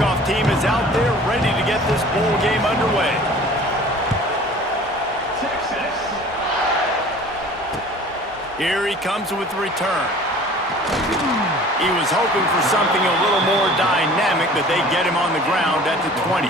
kickoff team is out there ready to get this bowl game underway. Here he comes with the return. He was hoping for something a little more dynamic, but they get him on the ground at the 20.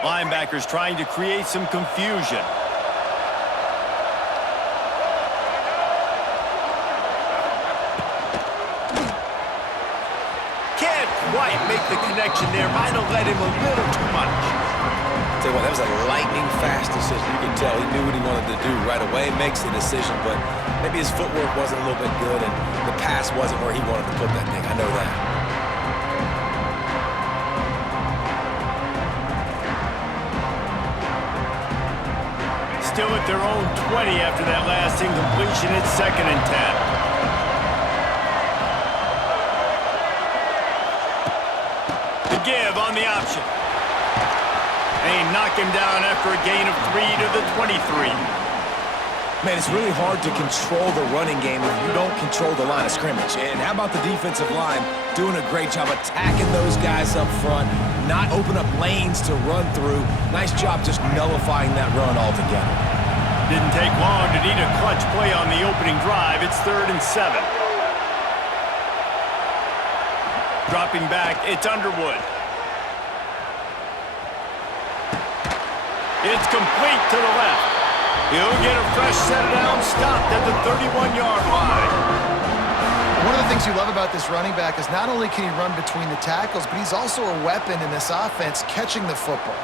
Linebackers trying to create some confusion. Can't quite make the connection there. Might have let him a little too much. Tell you what, that was a lightning fast decision. You can tell he knew what he wanted to do right away. Makes the decision, but maybe his footwork wasn't a little bit good, and the pass wasn't where he wanted to put that thing. I know that. Still at their own 20 after that last incompletion. It's 2nd and 10. The give on the option. And he knocked him down after a gain of 3 to the 23. Man, it's really hard to control the running game if you don't control the line of scrimmage. And how about the defensive line doing a great job attacking those guys up front, not open up lanes to run through. Nice job just nullifying that run altogether. Didn't take long to need a clutch play on the opening drive. It's 3rd and 7. Dropping back, it's Underwood. It's complete to the left. He'll get a fresh set down, stopped at the 31-yard line. One of the things you love about this running back is not only can he run between the tackles, but he's also a weapon in this offense catching the football.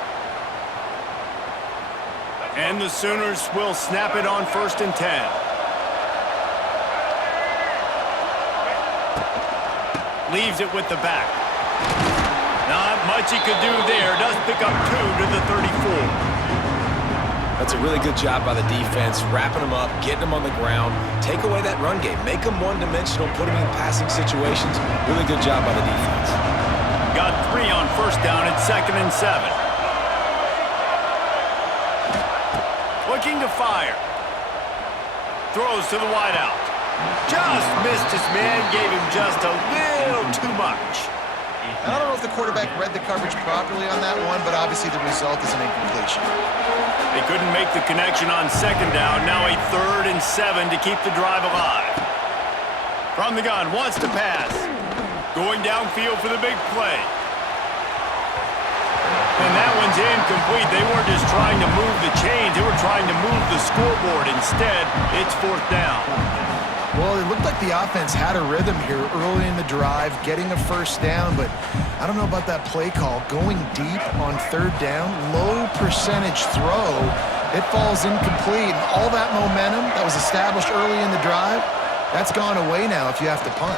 And the Sooners will snap it on 1st and 10. Leaves it with the back. Not much he could do there. Does pick up 2 to the 34. That's a really good job by the defense, wrapping them up, getting them on the ground, take away that run game, make them one-dimensional, put them in passing situations. Really good job by the defense. Got 3 on 1st down at 2nd and 7. Looking to fire. Throws to the wideout. Just missed his man, gave him just a little too much. I don't know if the quarterback read the coverage properly on that one, but obviously the result is an incompletion. They couldn't make the connection on 2nd down. Now a 3rd and 7 to keep the drive alive. From the gun, wants to pass. Going downfield for the big play. And that one's incomplete. They weren't just trying to move the chains. They were trying to move the scoreboard. Instead, it's 4th down. Well, it looked like the offense had a rhythm here early in the drive, getting a 1st down, but I don't know about that play call. Going deep on 3rd down, low percentage throw, it falls incomplete. And all that momentum that was established early in the drive, that's gone away now if you have to punt.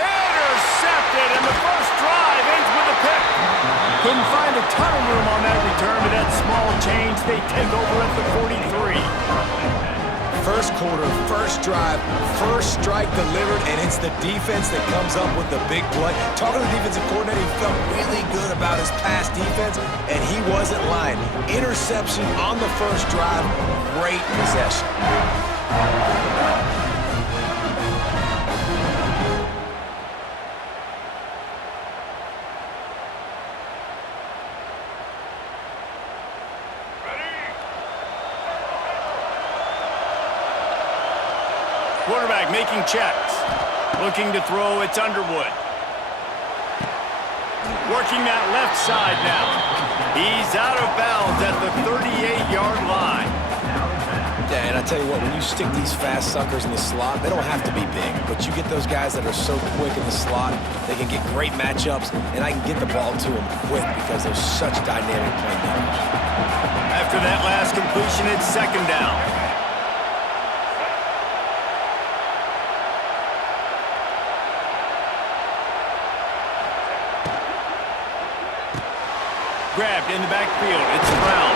Intercepted, and the first drive ends with a pick. Couldn't find a ton of room on that return, but that small change, they take over at the 43. First quarter, first drive, first strike delivered, and it's the defense that comes up with the big play. Talking to the defensive coordinator, he felt really good about his pass defense, and he wasn't lying. Interception on the first drive, great possession. Quarterback making checks. Looking to throw, it's Underwood. Working that left side now. He's out of bounds at the 38-yard line. Yeah, and I tell you what, when you stick these fast suckers in the slot, they don't have to be big, but you get those guys that are so quick in the slot, they can get great matchups, and I can get the ball to them quick because they're such dynamic playmakers. After that last completion, it's 2nd down. Grabbed in the backfield. It's Brown.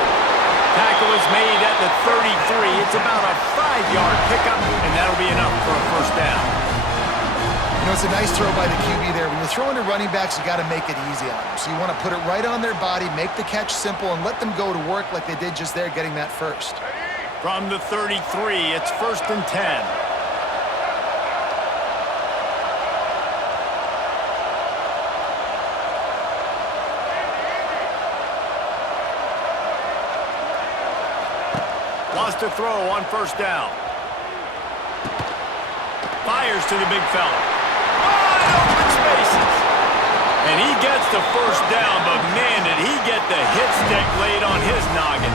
Tackle is made at the 33. It's about a 5-yard pickup, and that'll be enough for a first down. You know, it's a nice throw by the QB there. When you're throwing to running backs, you got to make it easy on them. So you want to put it right on their body, make the catch simple, and let them go to work like they did just there, getting that first. From the 33, it's 1st and 10. Wants to throw on 1st down. Fires to the big fella. Wide open spaces. And he gets the 1st down, but man, did he get the hit stick laid on his noggin.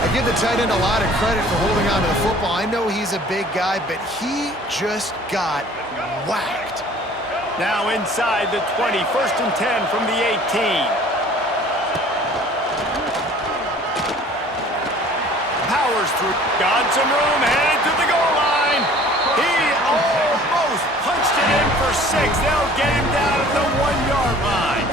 I give the tight end a lot of credit for holding on to the football. I know he's a big guy, but he just got whacked. Now inside the 20, 1st and 10 from the 18. Powers through, got some room, headed to the goal line. He almost punched it in for 6. They'll get him down at the 1-yard line.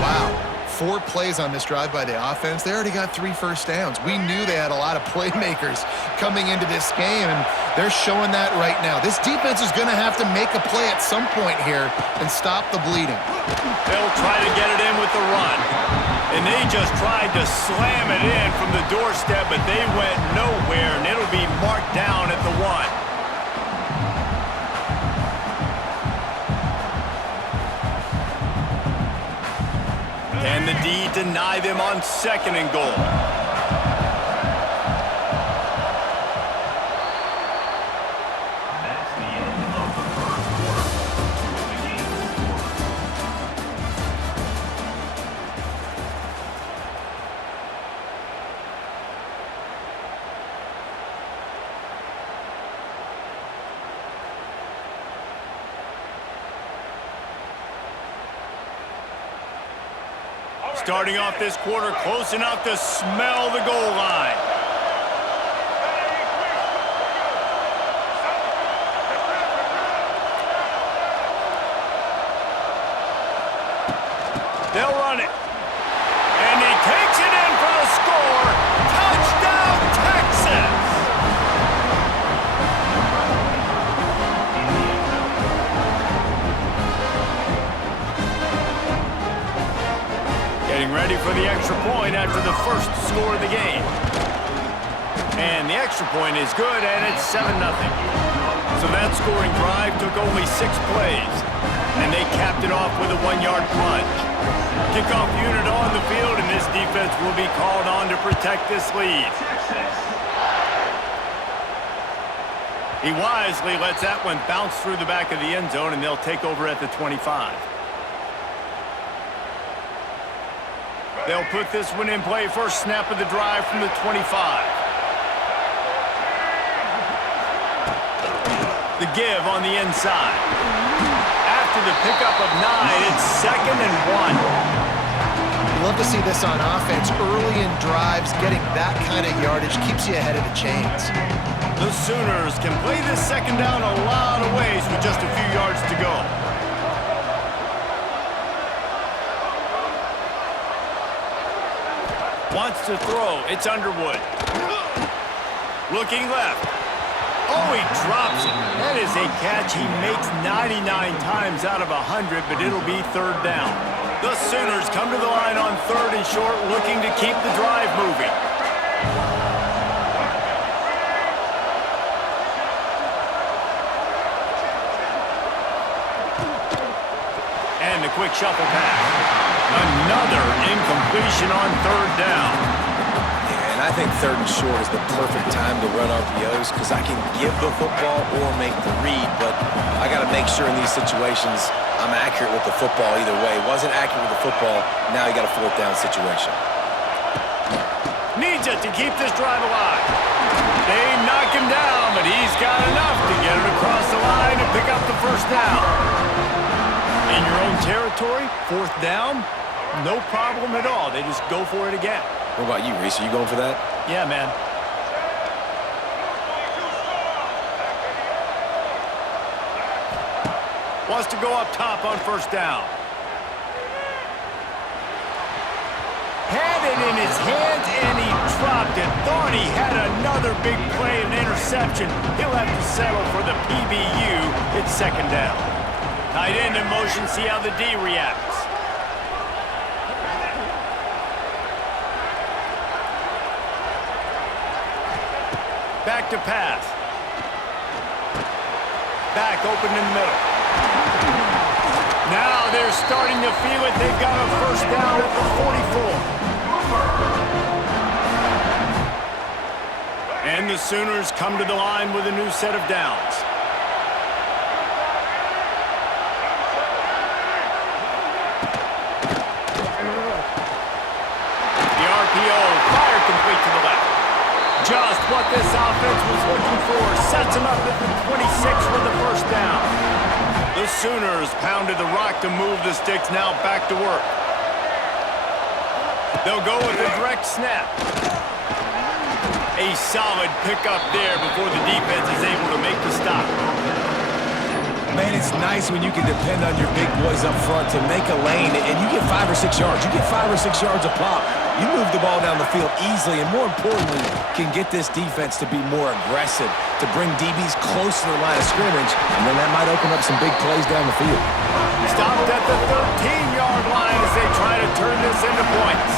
Wow. 4 plays on this drive by the offense. They already got 3 first downs. We knew they had a lot of playmakers coming into this game, and they're showing that right now. This defense is going to have to make a play at some point here and stop the bleeding. They'll try to get it in with the run. And they just tried to slam it in from the doorstep, but they went nowhere, and it'll be marked down at the 1. Can the D deny them on 2nd and goal? Starting off this quarter close enough to smell the goal line. They'll run it. And he takes it in for the score. Touchdown, Texas! Getting ready for the extra point after the first score of the game. And the extra point is good, and it's 7-0. So that scoring drive took only 6 plays, and they capped it off with a 1-yard plunge. Kickoff unit on the field, and this defense will be called on to protect this lead. He wisely lets that one bounce through the back of the end zone, and they'll take over at the 25. They'll put this one in play. First snap of the drive from the 25. The give on the inside. After the pickup of 9, it's 2nd and 1. You love to see this on offense. Early in drives, getting that kind of yardage keeps you ahead of the chains. The Sooners can play this 2nd down a lot of ways with just a few yards to go. Wants to throw. It's Underwood. Looking left. Oh, he drops it. That is a catch he makes 99 times out of 100, but it'll be 3rd down. The Sooners come to the line on 3rd and short, looking to keep the drive moving. And the quick shuffle pass. Another incompletion on 3rd down. Yeah, and I think 3rd and short is the perfect time to run RPOs because I can give the football or make the read, but I got to make sure in these situations I'm accurate with the football either way. Wasn't accurate with the football, now you got a 4th down situation. Needs it to keep this drive alive. They knock him down, but he's got enough to get it across the line and pick up the 1st down. In your own territory, 4th down, no problem at all. They just go for it again. What about you, Reese? Are you going for that? Yeah, man. Wants to go up top on 1st down. Had it in his hands, and he dropped it. Thought he had another big play and interception. He'll have to settle for the PBU. It's second down. Tight end in motion, see how the D reacts. Back to pass. Back open in the middle. Now they're starting to feel it. They've got a first down at the 44. And the Sooners come to the line with a new set of downs. The RPO, fire complete to the left. Just what this offense was looking for. Sets him up at the 26 for the first down. The Sooners pounded the rock to move the sticks, now back to work. They'll go with a direct snap. A solid pickup there before the defense is able to make the stop. Man, it's nice when you can depend on your big boys up front to make a lane, and you get 5 or 6 yards. You get 5 or 6 yards a pop. You move the ball down the field easily, and more importantly, can get this defense to be more aggressive, to bring DBs close to the line of scrimmage, and then that might open up some big plays down the field. Stopped at the 13-yard line as they try to turn this into points.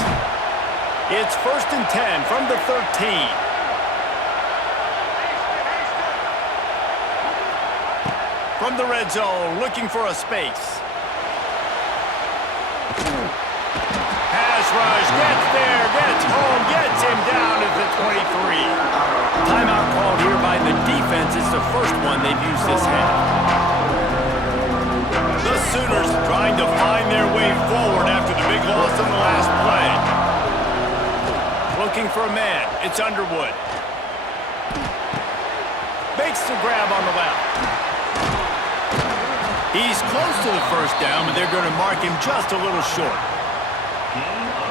It's 1st and 10 from the 13. From the red zone, looking for a space. Pass rush, gets there, gets home, gets him down at the 23. Timeout called here by the defense. It's the first one they've used this half. The Sooners trying to find their way forward after the big loss on the last play. Looking for a man. It's Underwood. Makes the grab on the left. He's close to the first down, but they're going to mark him just a little short.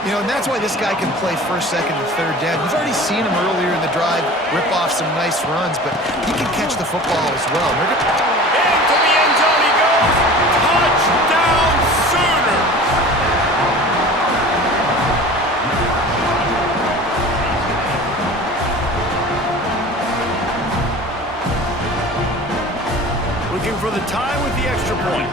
You know, and that's why this guy can play first, second, and third down. You've already seen him earlier in the drive rip off some nice runs, but he can catch the football as well. Into the end zone he goes. Touchdown, Sooners! Looking for the tie with the extra point.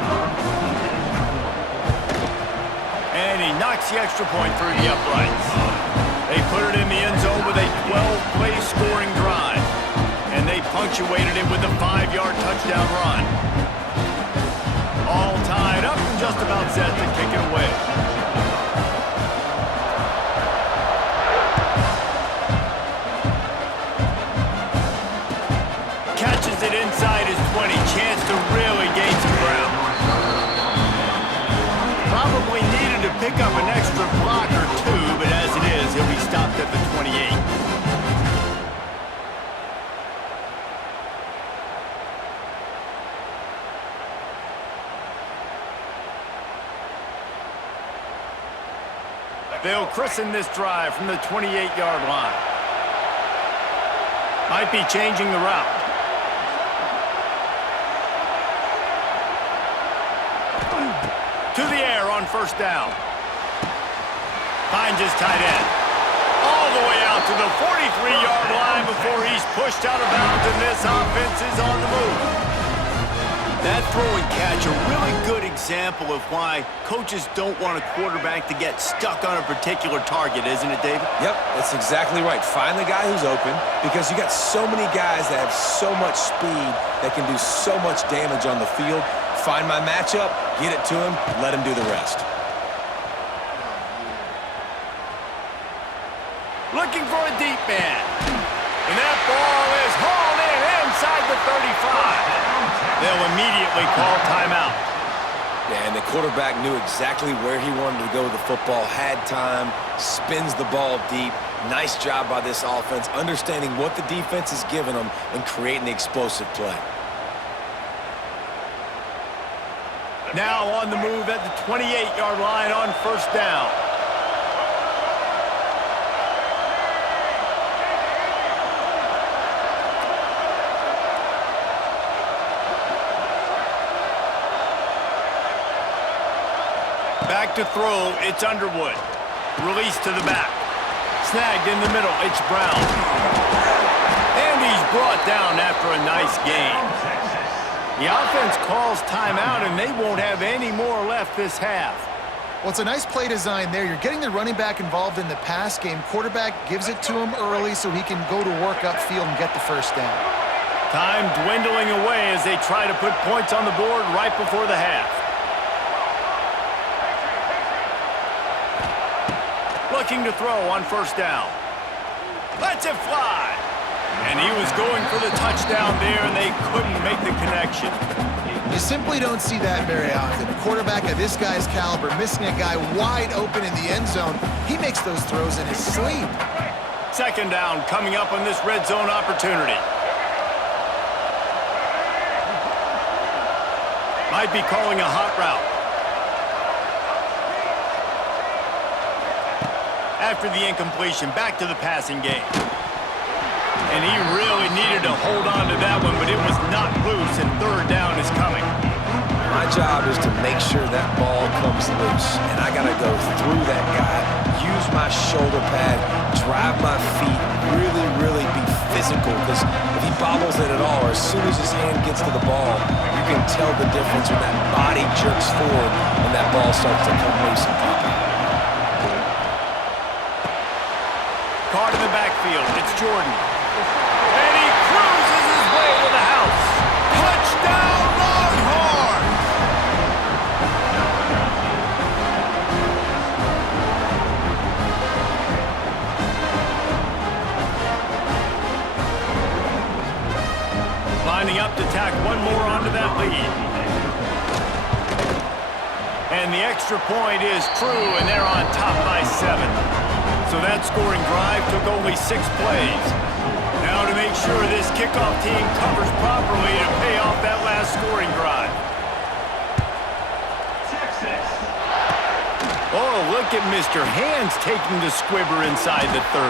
And he knocks the extra point through the uprights. They put it in the end zone with a 12-play scoring drive. And they punctuated it with a 5-yard touchdown run. All tied up and just about set to kick it away. Catches it inside his 20. Chance to really gain some ground. Probably needed to pick up an extra block or two, but as it is, he'll be stopped at the 28. They'll christen this drive from the 28-yard line. Might be changing the route. To the air on first down. Finds his tight end. All the way out to the 43-yard line before he's pushed out of bounds, and this offense is on the move. That throw and catch, a really good example of why coaches don't want a quarterback to get stuck on a particular target, isn't it, David? Yep, that's exactly right. Find the guy who's open, because you got so many guys that have so much speed that can do so much damage on the field. Find my matchup, get it to him, let him do the rest. Looking for a deep man. And that ball is hauled in inside the 35. They'll immediately call timeout. Yeah, and the quarterback knew exactly where he wanted to go with the football, had time, spins the ball deep. Nice job by this offense, understanding what the defense is giving them and creating the explosive play. Now on the move at the 28-yard line on first down. Back to throw, it's Underwood. Release to the back. Snagged in the middle. It's Brown. And he's brought down after a nice gain. The offense calls timeout, and they won't have any more left this half. Well, it's a nice play design there. You're getting the running back involved in the pass game. Quarterback gives it to him early so he can go to work upfield and get the first down. Time dwindling away as they try to put points on the board right before the half. Looking to throw on first down. Lets it fly. And he was going for the touchdown there, and they couldn't make the connection. You simply don't see that very often. A quarterback of this guy's caliber missing a guy wide open in the end zone. He makes those throws in his sleep. Second down coming up on this red zone opportunity. Might be calling a hot route. After the incompletion, back to the passing game. And he really needed to hold on to that one, but it was not loose, and third down is coming. My job is to make sure that ball comes loose, and I got to go through that guy, use my shoulder pad, drive my feet, really be physical, because if he bobbles it at all, or as soon as his hand gets to the ball, you can tell the difference when that body jerks forward and that ball starts to come loose and pop out. Caught in the backfield, it's Jordan. And he cruises his way to the house. Touchdown, Longhorns! Lining up to tack one more onto that lead. And the extra point is true, and they're on top by 7. So that scoring drive took only 6 plays. Now to make sure this kickoff team covers properly to pay off that last scoring drive. Oh, look at Mr. Hands taking the squibber inside the 30.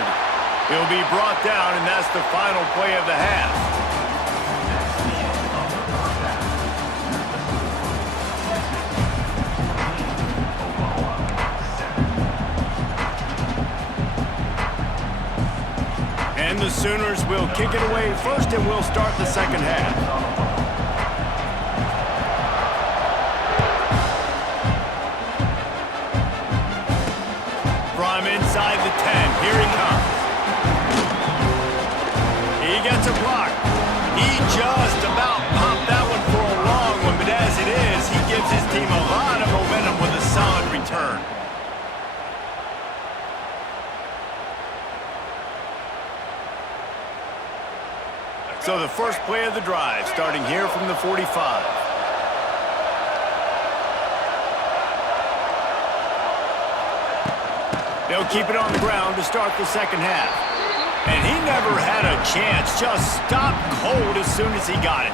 He'll be brought down, and that's the final play of the half. And the Sooners will kick it away first, and we'll start the second half. From inside the 10, here he comes. He gets a block. He just about popped that one for a long one, but as it is, he gives his team a lot of momentum with a solid return. So the first play of the drive, starting here from the 45. They'll keep it on the ground to start the second half. And he never had a chance, just stopped cold as soon as he got it.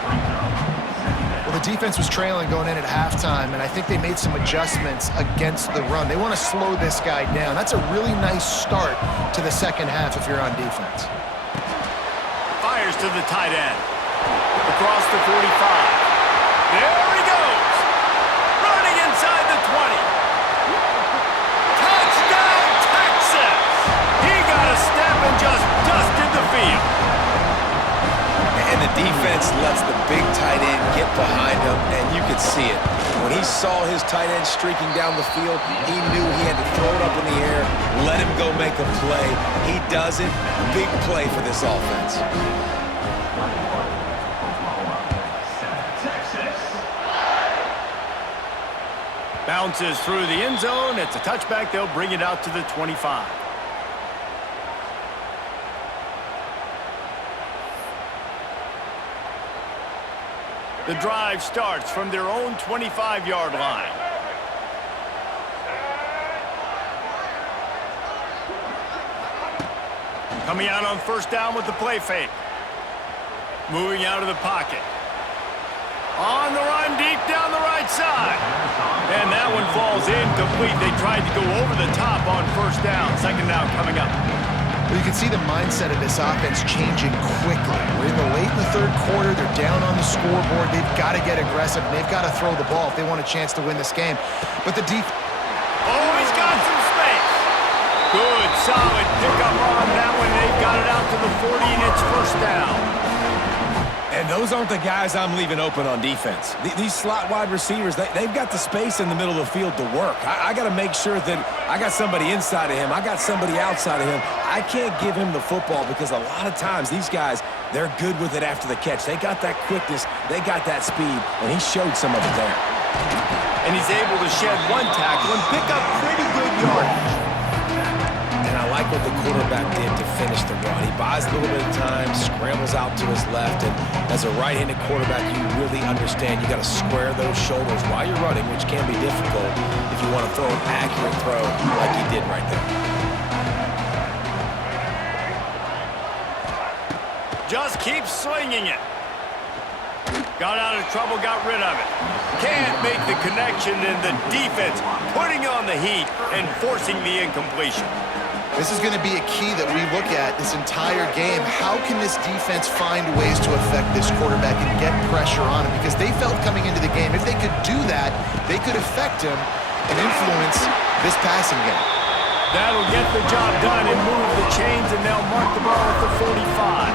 Well, the defense was trailing going in at halftime, and I think they made some adjustments against the run. They want to slow this guy down. That's a really nice start to the second half if you're on defense. Fires to the tight end. Across the 45. There he goes. Running inside the 20. Touchdown, Texas! He got a step and just dusted the field. And the defense lets the big tight end get behind him, and you could see it. When he saw his tight end streaking down the field, he knew he had to throw it up in the air, let him go make a play. He does it. Big play for this offense. Bounces through the end zone. It's a touchback. They'll bring it out to the 25. The drive starts from their own 25-yard line. Coming out on first down with the play fake. Moving out of the pocket. On the run, deep down the right side. And that one falls incomplete. They tried to go over the top on first down. Second down coming up. Well, you can see the mindset of this offense changing quickly. We're late in the third quarter. They're down on the scoreboard. They've got to get aggressive, and they've got to throw the ball if they want a chance to win this game. But the defense... Oh, he's got some space. solid pickup on that one. They've got it out to the 40, and it's first down. And those aren't the guys I'm leaving open on defense. These slot wide receivers, they've got the space in the middle of the field to work. I got to make sure that I got somebody inside of him. I got somebody outside of him. I can't give him the football because a lot of times these guys, they're good with it after the catch. They got that quickness. They got that speed, and he showed some of it there. And he's able to shed one tackle and pick up pretty good yardage. And I like what the quarterback did to finish the run. He buys a little bit of time, scrambles out to his left, and as a right-handed quarterback, you really understand you got to square those shoulders while you're running, which can be difficult if you want to throw an accurate throw like he did right there. Just keep swinging it. Got out of trouble, got rid of it. Can't make the connection, and the defense putting on the heat and forcing the incompletion. This is going to be a key that we look at this entire game. How can this defense find ways to affect this quarterback and get pressure on him? Because they felt coming into the game, if they could do that, they could affect him and influence this passing game. That'll get the job done and move the chains, and they'll mark the ball at the 45.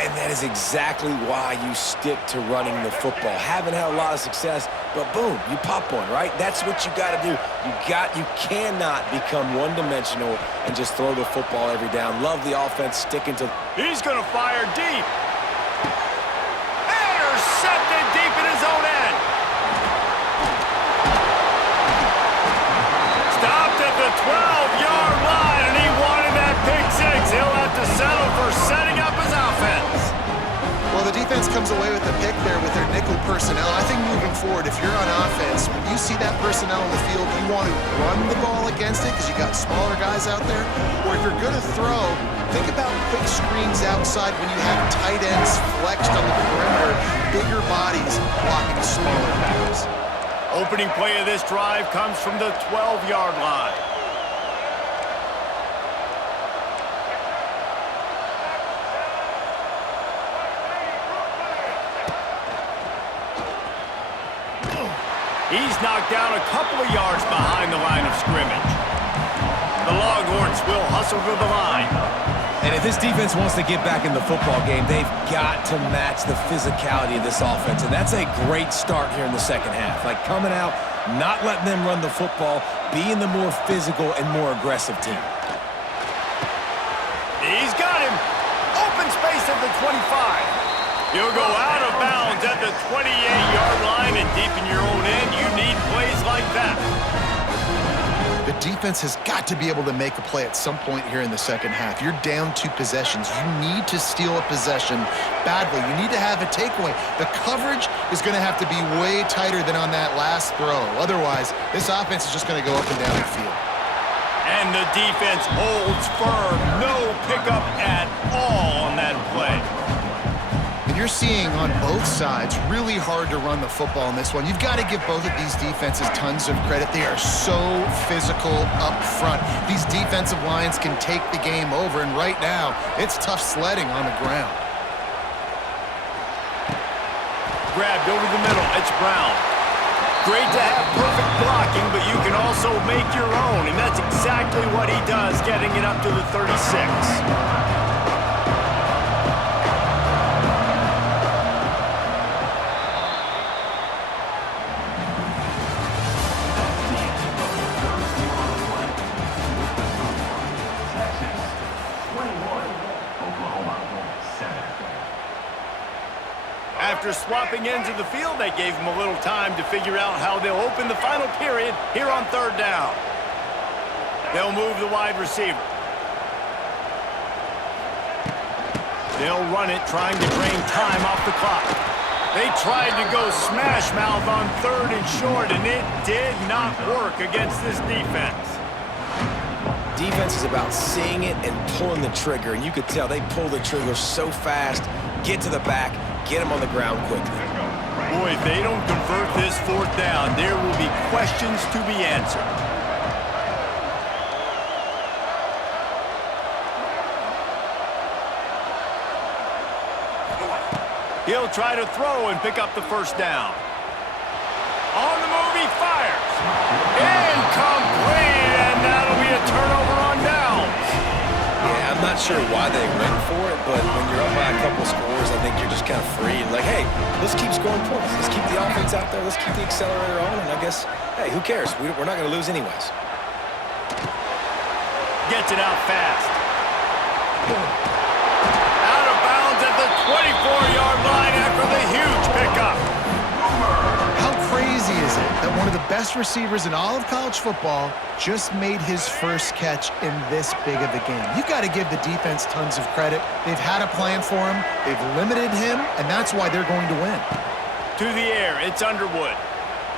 And that is exactly why you stick to running the football. Haven't had a lot of success, but boom, you pop one, right? That's what you got to do. You cannot become one-dimensional and just throw the football every down. Love the offense sticking to. He's going to fire deep. Intercepted deep in his own end. Stopped at the 12-yard line, and he wanted that pick six. He'll have to settle for setting up his offense. Well, the defense comes away with the pick there with their nickel personnel. I think moving forward, if you're on offense, when you see that personnel in the field, you want to run the ball against it because you got smaller guys out there. Or if you're going to throw, think about quick screens outside when you have tight ends flexed on the perimeter, bigger bodies blocking smaller guys. Opening play of this drive comes from the 12-yard line. He's knocked down a couple of yards behind the line of scrimmage. The Longhorns will hustle to the line. And if this defense wants to get back in the football game, they've got to match the physicality of this offense. And that's a great start here in the second half. Like coming out, not letting them run the football, being the more physical and more aggressive team. He's got him. Open space at the 25. He'll go out of bounds at the 28-yard line, and deep in your own end, you need plays like that. The defense has got to be able to make a play at some point here in the second half. You're down 2 possessions. You need to steal a possession badly. You need to have a takeaway. The coverage is going to have to be way tighter than on that last throw. Otherwise, this offense is just going to go up and down the field. And the defense holds firm. No pickup at all on that play. And you're seeing on both sides really hard to run the football in this one. You've got to give both of these defenses tons of credit. They are so physical up front. These defensive lines can take the game over, and right now, it's tough sledding on the ground. Grabbed over the middle. It's Brown. Great to have perfect blocking, but you can also make your own, and that's exactly what he does, getting it up to the 36. After swapping ends of the field, they gave him a little time to figure out how they'll open the final period here on third down. They'll move the wide receiver. They'll run it, trying to drain time off the clock. They tried to go smash mouth on third and short, and it did not work against this defense. Defense is about seeing it and pulling the trigger, and you could tell they pull the trigger so fast, get to the back, get him on the ground quickly. Boy, if they don't convert this fourth down, there will be questions to be answered. He'll try to throw and pick up the first down. On the move, he fires. Incomplete, and that'll be a turnover on sure why they went for it, but when you're up by a couple scores, I think you're just kind of free and like, hey, let's keep scoring points. Let's keep the offense out there. Let's keep the accelerator on, and I guess, hey, who cares? We're not going to lose anyways. Gets it out fast. Out of bounds at the 24-yard line after the huge pickup. How crazy is it that one of the best receivers in all of college football just made his first catch in this big of a game? You got to give the defense tons of credit. They've had a plan for him. They've limited him, and that's why they're going to win. To the air, it's Underwood.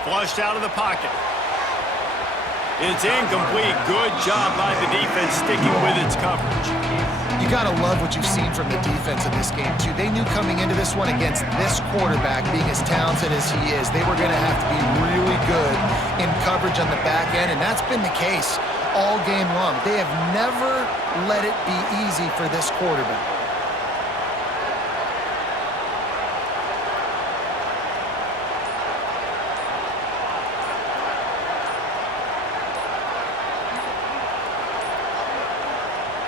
Flushed out of the pocket. It's incomplete. Good job by the defense sticking with its coverage. You got to love what you've seen from the defense in this game, too. They knew coming into this one against this quarterback, being as talented as he is, they were going to have to be really good in coverage on the back end, and that's been the case all game long. They have never let it be easy for this quarterback.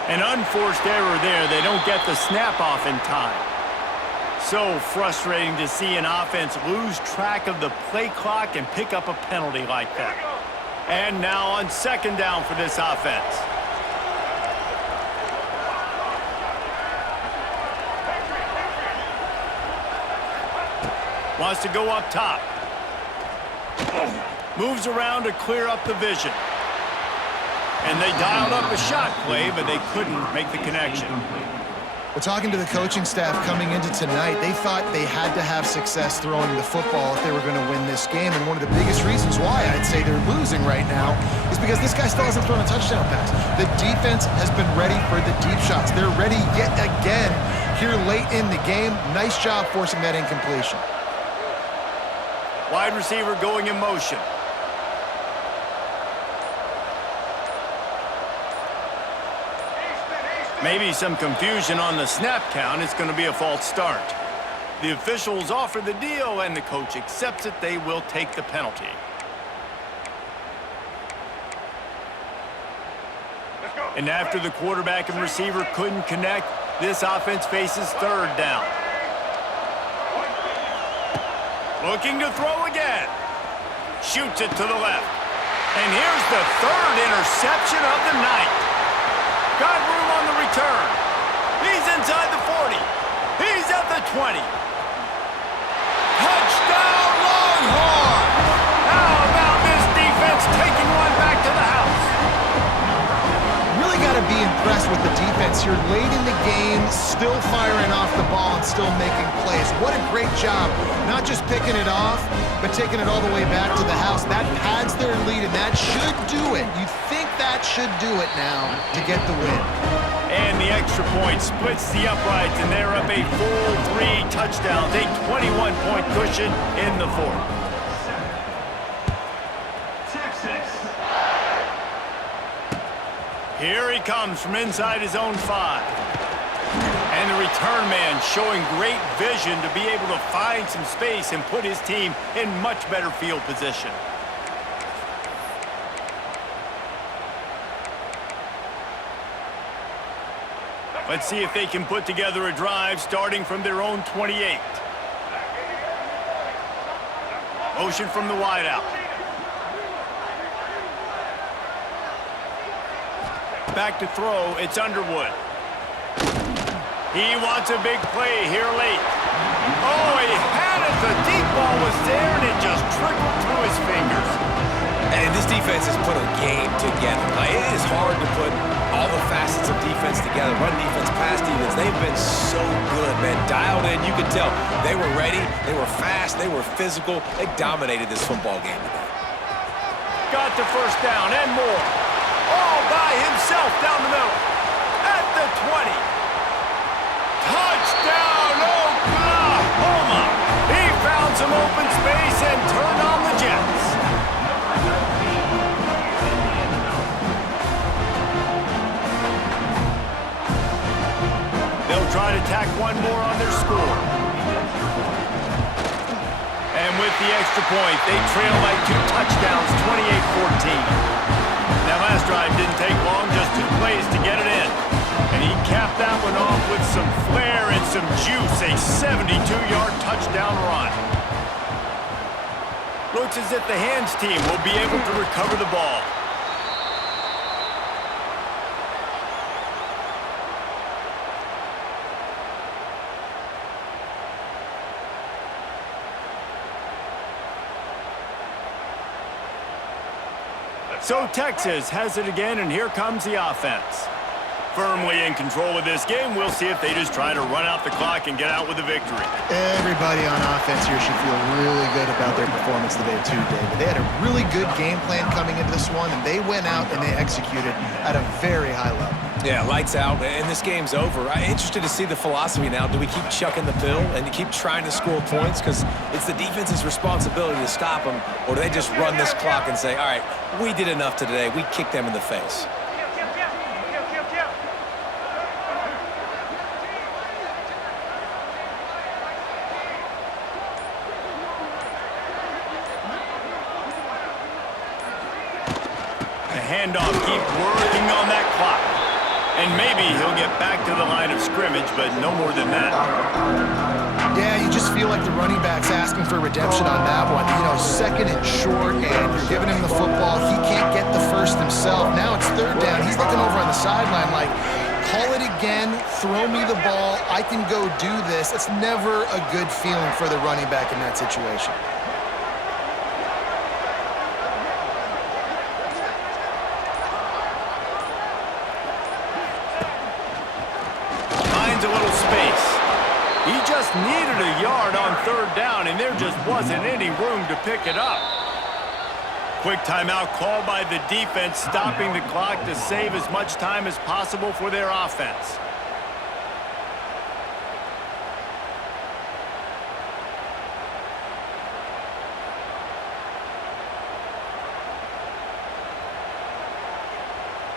An unforced error there. They don't get the snap off in time. So frustrating to see an offense lose track of the play clock and pick up a penalty like that. And now on second down for this offense. Wants to go up top. Moves around to clear up the vision. And they dialed up a shot play, but they couldn't make the connection. Well, talking to the coaching staff coming into tonight, they thought they had to have success throwing the football if they were going to win this game. And one of the biggest reasons why I'd say they're losing right now is because this guy still hasn't thrown a touchdown pass. The defense has been ready for the deep shots. They're ready yet again here late in the game. Nice job forcing that incompletion. Wide receiver going in motion. Maybe some confusion on the snap count. It's going to be a false start. The officials offer the deal, and the coach accepts it. They will take the penalty. And after the quarterback and receiver couldn't connect, this offense faces third down. Looking to throw again. Shoots it to the left. And here's the third interception of the night. Got room on the return. He's inside the 40. He's at the 20. Touchdown, Longhorns! How about this defense taking one back to the house? Really got to be impressed with the defense here. Late in the game, still firing off the ball and still making plays. What a great job. Not just picking it off, but taking it all the way back to the house. That pads their lead, and that should do it. You think that should do it now to get the win. And the extra point splits the uprights, and they're up a full 3 touchdowns, a 21-point cushion in the fourth. Here he comes from inside his own 5. And the return man showing great vision to be able to find some space and put his team in much better field position. Let's see if they can put together a drive starting from their own 28. Motion from the wideout. Back to throw, it's Underwood. He wants a big play here late. Oh, he had it. The deep ball was there, and it just trickled through his fingers. And this defense has put a game together. Like, it is hard to put all the facets of defense together. Run defense, pass defense. They've been so good, man. Dialed in. You could tell they were ready. They were fast. They were physical. They dominated this football game today. Got the first down and more. All by himself down the middle. At the 20. Touchdown, Oklahoma! He found some open space and turned on the Jets. They'll try to tack one more on their score. And with the extra point, they trail by 2 touchdowns, 28-14. That last drive didn't take long, just 2 plays to get it in. And he capped 72-yard touchdown run. Looks as if the hands team will be able to recover the ball. So Texas has it again, and here comes the offense. Firmly in control of this game. We'll see if they just try to run out the clock and get out with a victory. Everybody on offense here should feel really good about their performance today too, David. They had a really good game plan coming into this one, and they went out and they executed at a very high level. Yeah, lights out, and this game's over. I'm interested to see the philosophy now. Do we keep chucking the pill and keep trying to score points? Because it's the defense's responsibility to stop them, or do they just run this clock and say, all right, we did enough today. We kicked them in the face. Handoff, keep working on that clock. And maybe he'll get back to the line of scrimmage, but no more than that. Yeah, you just feel like the running back's asking for redemption on that one. You know, second and short, and you're giving him the football. He can't get the first himself. Now it's third down. He's looking over on the sideline like, call it again, throw me the ball, I can go do this. It's never a good feeling for the running back in that situation. A little space. He just needed a yard on third down, and there just wasn't any room to pick it up. Quick timeout called by the defense, stopping the clock to save as much time as possible for their offense.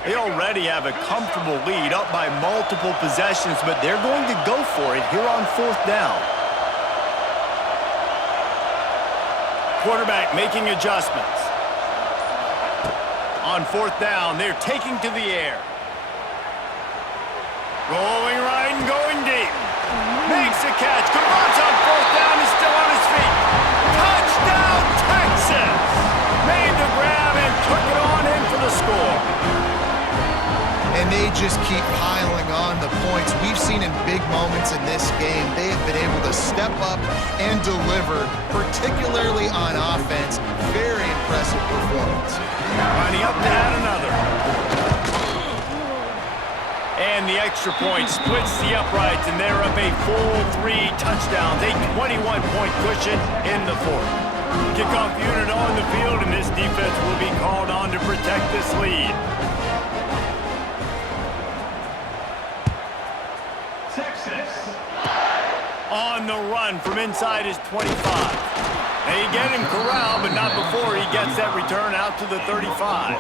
They already have a comfortable lead, up by multiple possessions, but they're going to go for it here on fourth down. Quarterback making adjustments. On fourth down, they're taking to the air. Rolling right and going deep. Makes a catch, converts on fourth down, is still on his feet. Touchdown, Texas! Made the grab and took it on in for the score. And they just keep piling on the points. We've seen in big moments in this game, they have been able to step up and deliver, particularly on offense. Very impressive performance. Lining up to add another. And the extra point splits the uprights, and they're up a full 3 touchdowns, a 21-point cushion in the fourth. Kickoff unit on the field, and this defense will be called on to protect this lead. On the run from inside his 25. They get him corralled, but not before he gets that return out to the 35.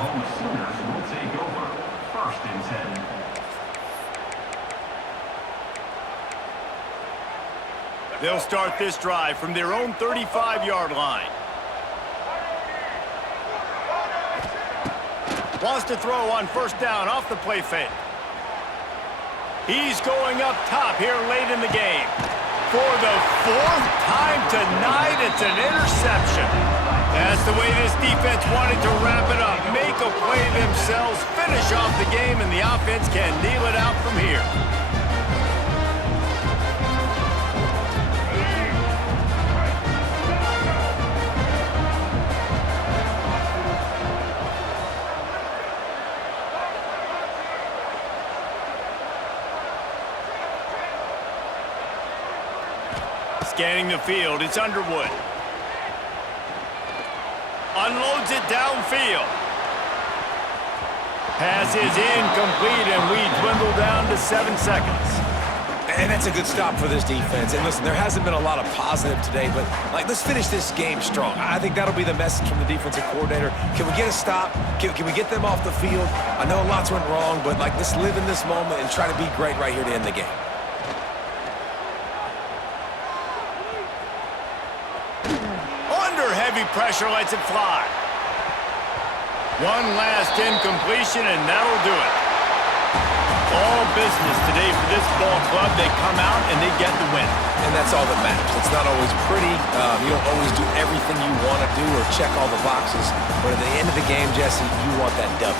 They'll start this drive from their own 35-yard line. Wants to throw on first down off the play fake. He's going up top here late in the game. For the fourth time tonight, it's an interception. That's the way this defense wanted to wrap it up. Make a play themselves, finish off the game, and the offense can kneel it out from here. Scanning the field, it's Underwood. Unloads it downfield. Pass is incomplete, and we dwindle down to 7 seconds. And that's a good stop for this defense. And listen, there hasn't been a lot of positive today, but let's finish this game strong. I think that'll be the message from the defensive coordinator. Can we get a stop? Can we get them off the field? I know lots went wrong, but let's live in this moment and try to be great right here to end the game. Heavy pressure lets it fly. One last incompletion, and that'll do it. All business today for this ball club. They come out and they get the win. And that's all that matters. It's not always pretty. You don't always do everything you want to do or check all the boxes. But at the end of the game, Jesse, you want that W.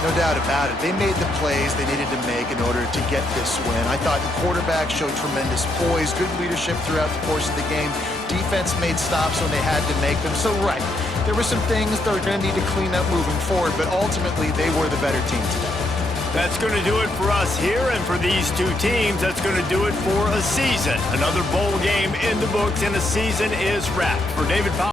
No doubt about it. They made the plays they needed to make in order to get this win. I thought the quarterback showed tremendous poise, good leadership throughout the course of the game. Defense made stops when they had to make them. So, right, there were some things they're going to need to clean up moving forward, but ultimately they were the better team today. That's going to do it for us here, and for these two teams, that's going to do it for a season. Another bowl game in the books, and the season is wrapped. For David Powell.